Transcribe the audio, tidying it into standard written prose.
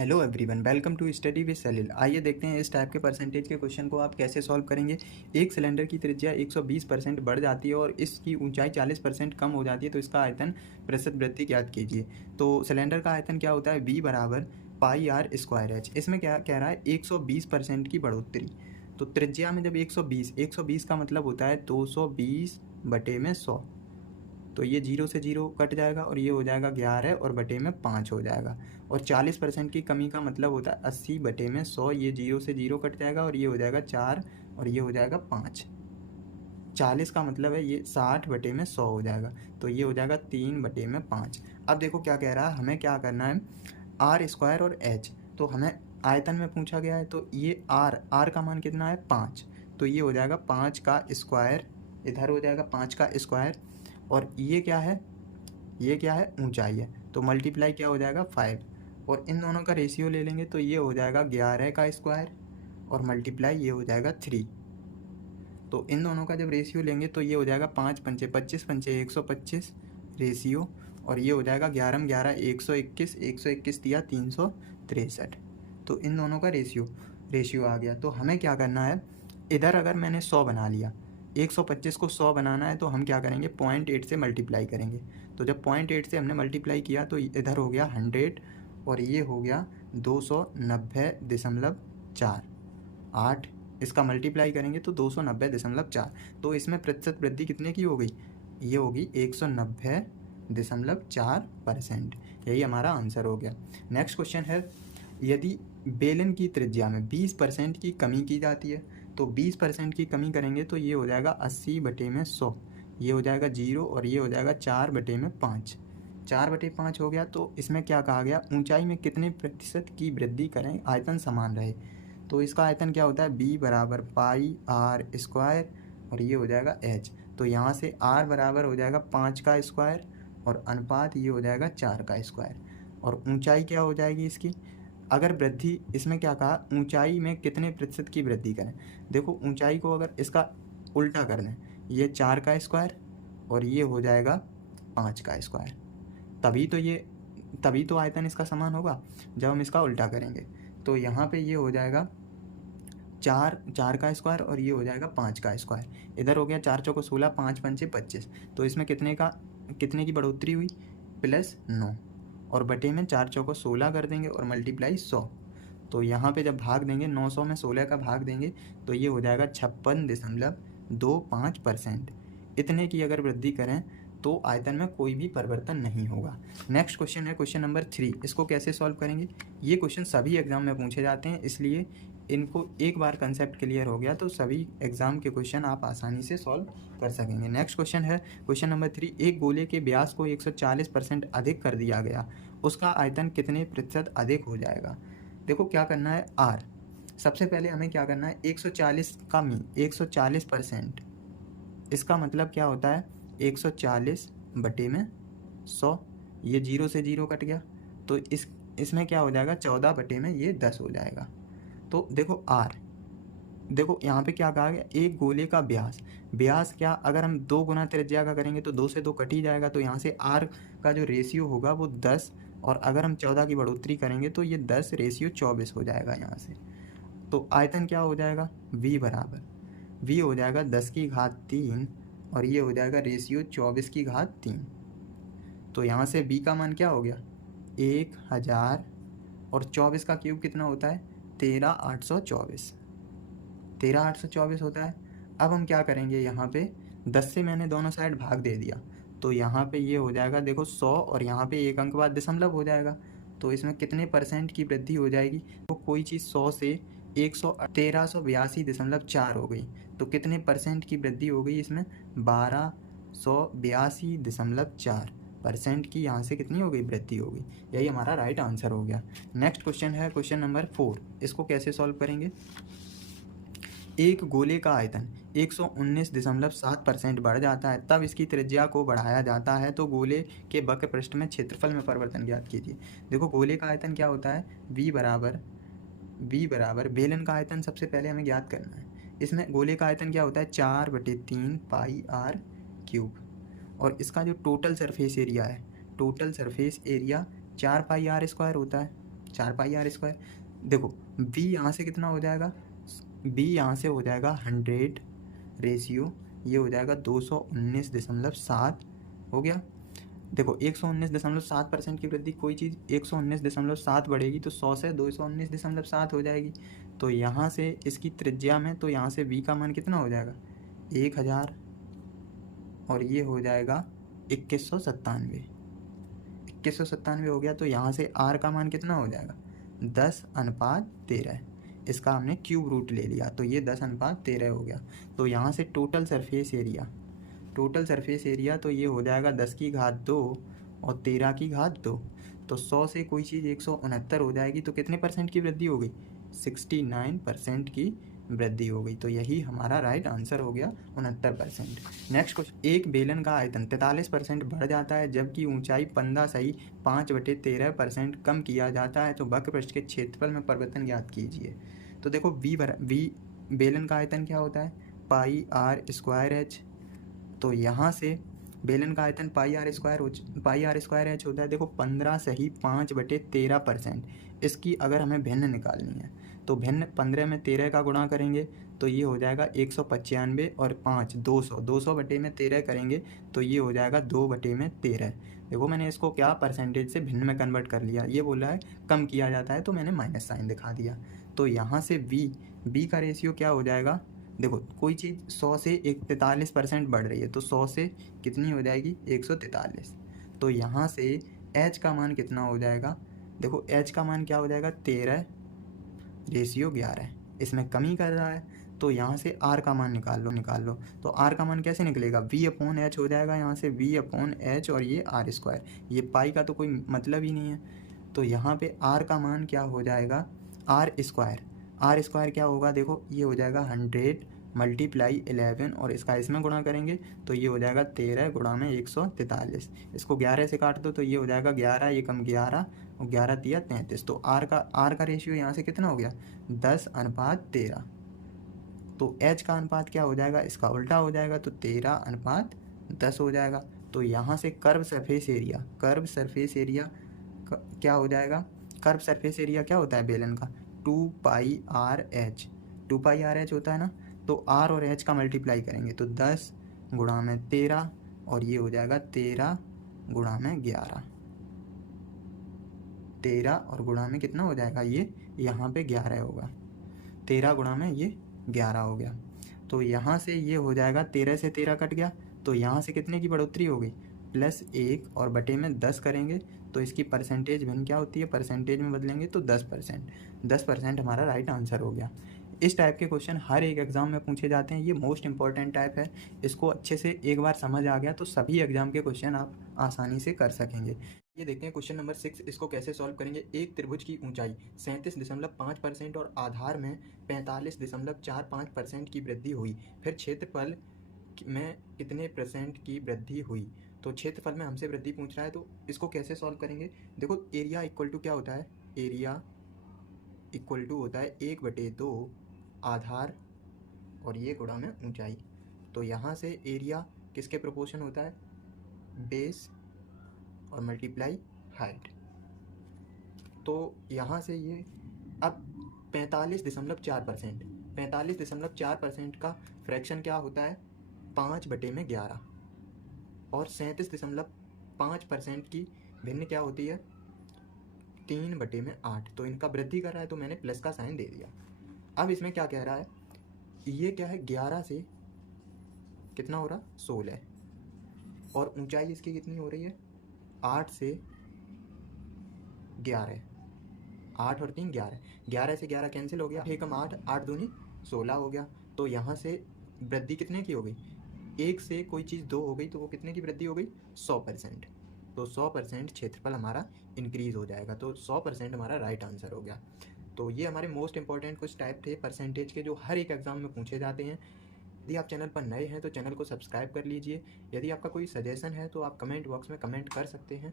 Hello everyone, welcome to study with Salil. आइए देखते हैं इस टाइप के परसेंटेज के क्वेश्चन को आप कैसे सॉल्व करेंगे। एक सिलेंडर की त्रिज्या 120% बढ़ जाती है और इसकी ऊंचाई 40% कम हो जाती है, तो इसका आयतन प्रतिशत वृद्धि ज्ञात कीजिए। तो सिलेंडर का आयतन क्या होता है, V बराबर पाई आर स्क्वायर एच। इसमें क्या कह रहा है, 120% की बढ़ोतरी। तो त्रिज्या में जब 120 का मतलब होता है 220/100। तो ये 0 से 0 कट जाएगा और ये हो जाएगा 11 और बटे में 5 हो जाएगा। और 40% की कमी का मतलब होता है 80/100। ये 0 से 0 कट जाएगा और ये हो जाएगा 4 और ये हो जाएगा 5। 40 का मतलब है ये 60/100 हो जाएगा, तो ये हो जाएगा 3/5। अब देखो क्या कह रहा है, हमें क्या करना है, आर स्क्वायर और एच। तो हमें आयतन में पूछा गया है, तो ये आर का मान कितना है 5, तो ये हो जाएगा 5 का स्क्वायर, इधर हो जाएगा 5 का स्क्वायर। और ये क्या है, ये क्या है, ऊंचाई है, तो मल्टीप्लाई क्या हो जाएगा 5। और इन दोनों का रेशियो ले लेंगे तो ये हो जाएगा 11 का स्क्वायर और मल्टीप्लाई ये हो जाएगा 3। तो इन दोनों का जब रेशियो लेंगे तो ये हो जाएगा 5 पंचे 25 पंचे 125 रेशियो, और ये हो जाएगा 11 11 121, 121 दिया 363। तो इन दोनों का रेशियो आ गया। तो हमें क्या करना है, इधर अगर मैंने 100 बना लिया, 125 को 100 बनाना है, तो हम क्या करेंगे 0.8 से मल्टीप्लाई करेंगे। तो जब 0.8 से हमने मल्टीप्लाई किया तो इधर हो गया 100 और ये हो गया 290.4। 8 इसका मल्टीप्लाई करेंगे तो 290.4। तो इसमें प्रतिशत वृद्धि कितने की हो गई, ये होगी 190.4%। यही हमारा आंसर हो गया। नेक्स्ट क्वेश्चन है, यदि बेलन की त्रिज्या में 20% की कमी की जाती है, तो 20% की कमी करेंगे तो ये हो जाएगा 80/100। ये हो जाएगा 0 और ये हो जाएगा 4/5। 4/5 हो गया। तो इसमें क्या कहा गया, ऊंचाई में कितने प्रतिशत की वृद्धि करें आयतन समान रहे। तो इसका आयतन क्या होता है, B बराबर पाई आर स्क्वायर और ये हो जाएगा H। तो यहाँ से R बराबर हो जाएगा 5 का स्क्वायर और अनुपात ये हो जाएगा 4 का स्क्वायर। और ऊंचाई क्या हो जाएगी इसकी, अगर वृद्धि, इसमें क्या कहा, ऊंचाई में कितने प्रतिशत की वृद्धि करें। देखो ऊंचाई को अगर इसका उल्टा कर दें, ये 4 का स्क्वायर और ये हो जाएगा 5 का स्क्वायर, तभी तो आयतन इसका समान होगा जब हम इसका उल्टा करेंगे। तो यहाँ पे ये हो जाएगा 4 का स्क्वायर और ये हो जाएगा 5 का स्क्वायर। इधर हो गया 4 चौको 16, 5 पंचे 25। तो इसमें कितने की बढ़ोतरी हुई, +9। और बटे में 4 चौको 16 कर देंगे और मल्टीप्लाई 100। तो यहाँ पे जब भाग देंगे 900 में 16 का भाग देंगे तो ये हो जाएगा 56.25%। इतने की अगर वृद्धि करें तो आयतन में कोई भी परिवर्तन नहीं होगा। नेक्स्ट क्वेश्चन है क्वेश्चन नंबर 3। इसको कैसे सॉल्व करेंगे, ये क्वेश्चन सभी एग्जाम में पूछे जाते हैं, इसलिए इनको एक बार कंसेप्ट क्लियर हो गया तो सभी एग्जाम के क्वेश्चन आप आसानी से सॉल्व कर सकेंगे। नेक्स्ट क्वेश्चन है क्वेश्चन नंबर 3। एक गोले के व्यास को 140% अधिक कर दिया गया, उसका आयतन कितने प्रतिशत अधिक हो जाएगा। देखो क्या करना है, आर, सबसे पहले हमें क्या करना है, 140 का मी 140%, इसका मतलब क्या होता है 140/100। ये 0 से 0 कट गया, तो इसमें क्या हो जाएगा 14/10 हो जाएगा। तो देखो आर, देखो यहाँ पे क्या कहा गया, एक गोले का व्यास क्या, अगर हम 2 गुना त्रिज्या का करेंगे तो 2 से 2 कट ही जाएगा, तो यहाँ से आर का जो रेशियो होगा वो 10, और अगर हम 14 की बढ़ोतरी करेंगे तो ये 10/24 हो जाएगा यहाँ से। तो आयतन क्या हो जाएगा, V बराबर, V हो जाएगा 10⁻³ और ये हो जाएगा रेशियो 24⁻3। तो यहाँ से V का मान क्या हो गया 1000 और 24 का क्यूब कितना होता है 13824 होता है। अब हम क्या करेंगे, यहाँ पे 10 से मैंने दोनों साइड भाग दे दिया, तो यहाँ पे ये हो जाएगा देखो 100 और यहाँ पे एक अंक बाद दशमलव हो जाएगा। तो इसमें कितने परसेंट की वृद्धि हो जाएगी, तो कोई चीज़ 100 से 1382.4 हो गई, तो कितने परसेंट की वृद्धि हो गई इसमें 1282.4% की यहाँ से कितनी हो गई, वृद्धि हो गई। यही हमारा राइट आंसर हो गया। नेक्स्ट क्वेश्चन है क्वेश्चन नंबर 4। इसको कैसे सॉल्व करेंगे, एक गोले का आयतन 119.7% बढ़ जाता है, तब इसकी त्रिज्या को बढ़ाया जाता है, तो गोले के वक्र पृष्ठ में क्षेत्रफल में परिवर्तन ज्ञात कीजिए। देखो गोले का आयतन क्या होता है, V बराबर बेलन का आयतन सबसे पहले हमें ज्ञात करना है। इसमें गोले का आयतन क्या होता है 4/3 पाई आर क्यूब, और इसका जो टोटल सरफेस एरिया है, 4 पाई आर स्क्वायर होता है। 4 पाई आर स्क्वायर। देखो b यहाँ से कितना हो जाएगा, b यहाँ से हो जाएगा 100 रेशियो, ये हो जाएगा 219.7 हो गया। देखो 119.7% की वृद्धि, कोई चीज़ 119.7 बढ़ेगी तो 100 से 219.7 हो जाएगी। तो यहाँ से इसकी त्रिज्या में, तो यहाँ से v का मान कितना हो जाएगा 1000 और ये हो जाएगा 2197 हो गया। तो यहाँ से r का मान कितना हो जाएगा 10:13। इसका हमने क्यूब रूट ले लिया तो ये 10:13 हो गया। तो यहाँ से टोटल सरफेस एरिया तो ये हो जाएगा 10 की घात 2 और 13 की घात 2। तो 100 से कोई चीज़ 169 हो जाएगी तो कितने परसेंट की वृद्धि हो गई, 69% की वृद्धि हो गई। तो यही हमारा राइट आंसर हो गया 69%। नेक्स्ट क्वेश्चन, एक बेलन का आयतन 43% बढ़ जाता है जबकि ऊंचाई 5/5 कम किया जाता है, तो वक्र पृष्ठ के क्षेत्रफल में परिवर्तन ज्ञात कीजिए। तो देखो v बेलन का आयतन क्या होता है, पाई आर स्क्वायर एच। तो यहाँ से बेलन का आयतन पाई आर स्क्वायर एच होता है। देखो 15 सही 5/13%। इसकी अगर हमें भिन्न निकालनी है तो भिन्न 15 में 13 का गुणा करेंगे तो ये हो जाएगा 195 और 5 200/13 करेंगे तो ये हो जाएगा 2/13। देखो मैंने इसको क्या परसेंटेज से भिन्न में कन्वर्ट कर लिया, ये बोला है कम किया जाता है तो मैंने माइनस साइन दिखा दिया। तो यहाँ से b का रेशियो क्या हो जाएगा, देखो कोई चीज़ 100 से 43% बढ़ रही है तो 100 से कितनी हो जाएगी 143। तो यहाँ से h का मान कितना हो जाएगा, देखो h का मान क्या हो जाएगा 13/11। इसमें कमी कर रहा है तो यहाँ से r का मान निकाल लो। तो r का मान कैसे निकलेगा, v/h हो जाएगा। यहाँ से v/h और ये r स्क्वायर, ये पाई का तो कोई मतलब ही नहीं है। तो यहाँ पे r का मान क्या हो जाएगा, r स्क्वायर क्या होगा, देखो ये हो जाएगा 100 × 11 और इसका इसमें गुणा करेंगे तो ये हो जाएगा 13 × 143। इसको 11 से काट दो तो ये हो जाएगा 11, ये कम 11 और 11 × 33। तो r का रेशियो यहाँ से कितना हो गया 10:13। तो h का अनुपात क्या हो जाएगा, इसका उल्टा हो जाएगा तो 13:10 हो जाएगा। तो यहाँ से कर्व सरफेस एरिया क्या हो जाएगा, कर्व सरफेस एरिया क्या होता है बेलन का 2 पाई आर एच होता है ना। तो r और h का मल्टीप्लाई करेंगे तो 10 × 13 और ये हो जाएगा 13 × 11। 13 और गुणा में कितना हो जाएगा, ये यहाँ पे 11 होगा। 13 × ये 11 हो गया। तो यहाँ से ये हो जाएगा 13 से 13 कट गया तो यहाँ से कितने की बढ़ोतरी हो गई +1 और बटे में 10 करेंगे तो इसकी परसेंटेज भिन्न क्या होती है, परसेंटेज में बदलेंगे तो 10% हमारा राइट आंसर हो गया। इस टाइप के क्वेश्चन हर एक एग्ज़ाम में पूछे जाते हैं, ये मोस्ट इंपॉर्टेंट टाइप है। इसको अच्छे से एक बार समझ आ गया तो सभी एग्जाम के क्वेश्चन आप आसानी से कर सकेंगे। ये देखते हैं क्वेश्चन नंबर 6, इसको कैसे सॉल्व करेंगे। एक त्रिभुज की ऊंचाई 37.5% और आधार में 45.45% की वृद्धि हुई, फिर क्षेत्रफल में कितने % की वृद्धि हुई। तो क्षेत्रफल में हमसे वृद्धि पूछ रहा है तो इसको कैसे सॉल्व करेंगे। देखो एरिया इक्वल टू क्या होता है, एरिया इक्वल टू होता है 1/2 आधार और ये गुणा में ऊंचाई। तो यहाँ से एरिया किसके प्रोपोर्शन होता है, बेस और मल्टीप्लाई हाइट। तो यहाँ से ये अब 45.4% का फ्रैक्शन क्या होता है 5/11 और 37.5% की भिन्न क्या होती है 3/8। तो इनका वृद्धि कर रहा है तो मैंने प्लस का साइन दे दिया। अब इसमें क्या कह रहा है, ये क्या है 11 से कितना हो रहा 16 और ऊंचाई इसकी कितनी हो रही है 8 से 11, 8 और 3 11, 11 से 11 कैंसिल हो गया, 1 कम 8, 8 दूनी 16 हो गया। तो यहाँ से वृद्धि कितने की हो गई, 1 से कोई चीज़ 2 हो गई तो वो कितने की वृद्धि हो गई 100%। तो 100% क्षेत्रफल हमारा इंक्रीज हो जाएगा। तो 100% हमारा राइट आंसर हो गया। तो ये हमारे मोस्ट इंपॉर्टेंट कुछ टाइप थे परसेंटेज के जो हर एक एग्जाम में पूछे जाते हैं। यदि आप चैनल पर नए हैं तो चैनल को सब्सक्राइब कर लीजिए। यदि आपका कोई सजेशन है तो आप कमेंट बॉक्स में कमेंट कर सकते हैं।